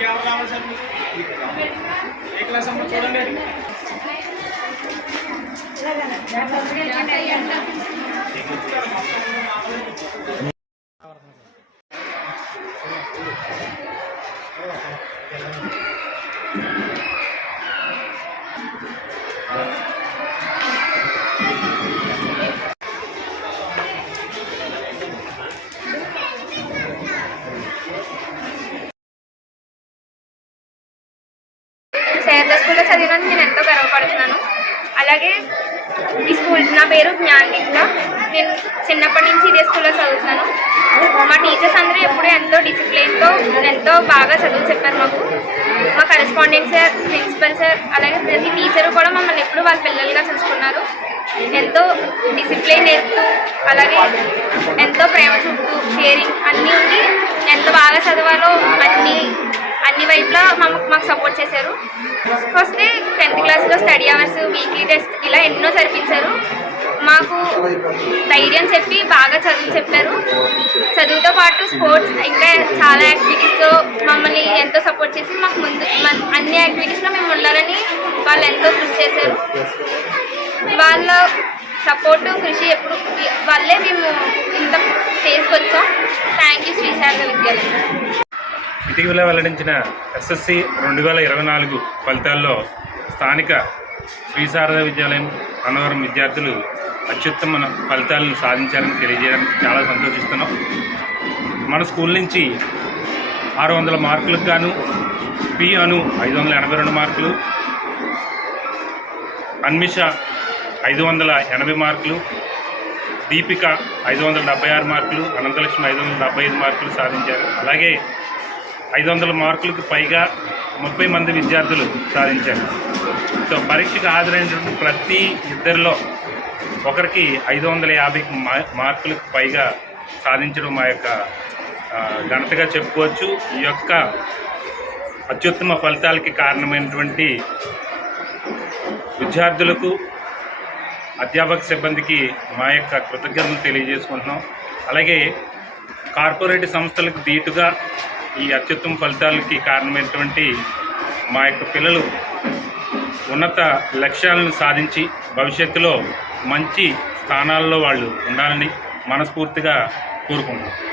Camera కావాలి sir ఏ class అమ్మ చూడండి Thank you. చదివినందుకు నేను ఎంతో గర్వపడుతున్నాను. అలాగే ఈ స్కూల్ నా పేరు జ్ఞానిక నేను చిన్నప్పటి నుంచి ఇదే స్కూల్లో చదువుతున్నాను. మా టీచర్స్ అందరూ ఎప్పుడూ ఎంతో డిసిప్లిన్తో ఎంతో బాగా చదువు చెప్పారు మాకు. మా కరెస్పాండెంట్ సార్ ప్రిన్సిపల్ సార్ అలాగే ప్రతి టీచర్ కూడా మమ్మల్ని ఎప్పుడూ వాళ్ళ పిల్లలుగా చూసుకున్నారు. ఎంతో డిసిప్లిన్ నేర్పుతూ అలాగే ఎంతో ప్రేమ చూపుతూ షేరింగ్ అన్నీ ఉండి ఎంత బాగా చదవాలో అన్నీ అన్ని వైపులా మాకు మాకు సపోర్ట్ చేశారు. ఫస్ట్ టెన్త్ క్లాస్లో స్టడీ అవర్స్ వీక్లీ టెస్ట్ ఇలా ఎన్నో జరిపించారు. మాకు ధైర్యం చెప్పి బాగా చదువు చెప్పారు. చదువుతో పాటు స్పోర్ట్స్ ఇంకా చాలా యాక్టివిటీస్తో మమ్మల్ని ఎంతో సపోర్ట్ చేసి మాకు ముందు అన్ని యాక్టివిటీస్లో మేము ఉండాలని వాళ్ళు ఎంతో కృషి చేశారు. వాళ్ళ సపోర్ట్ కృషి ఎప్పుడు వాళ్ళే మేము ఇంత స్టేజ్కి వచ్చాం. థ్యాంక్ యూ శ్రీశారద విద్యాలయం. ఇటీవల వెల్లడించిన ఎస్ఎస్సి రెండు వేల ఇరవై నాలుగు ఫలితాల్లో స్థానిక శ్రీ శారద విద్యాలయం అన్నవరం విద్యార్థులు అత్యుత్తమ ఫలితాలను సాధించారని తెలియజేయడానికి చాలా సంతోషిస్తున్నాం. మన స్కూల్ నుంచి ఆరు వందల మార్కులకు గాను పి అను ఐదు వందల ఎనభై రెండు మార్కులు అన్మిష ఐదు వందల ఎనభై మార్కులు దీపిక ఐదు వందల డెబ్బై ఆరు మార్కులు అనంతలక్ష్మి ఐదు వందల డెబ్బై ఐదు మార్కులు సాధించారు. అలాగే ఐదు వందల మార్కులకు పైగా ముప్పై మంది విద్యార్థులు సాధించారు. సో పరీక్షకు హాజరైనటువంటి ప్రతి ఇద్దరిలో ఒకరికి ఐదు వందల యాభై మా- మార్కులకు పైగా సాధించడం మా యొక్క ఘనతగా చెప్పుకోవచ్చు. ఈ యొక్క అత్యుత్తమ ఫలితాలకి కారణమైనటువంటి విద్యార్థులకు అధ్యాపక సిబ్బందికి మా యొక్క కృతజ్ఞతలు తెలియజేసుకుంటున్నాం. అలాగే కార్పొరేట్ సంస్థలకు దీటుగా ఈ అత్యుత్తమ ఫలితాలకి కారణమైనటువంటి మా యొక్క పిల్లలు ఉన్నత లక్ష్యాలను సాధించి భవిష్యత్తులో మంచి స్థానాల్లో వాళ్ళు ఉండాలని మనస్ఫూర్తిగా కోరుకుంటున్నాం.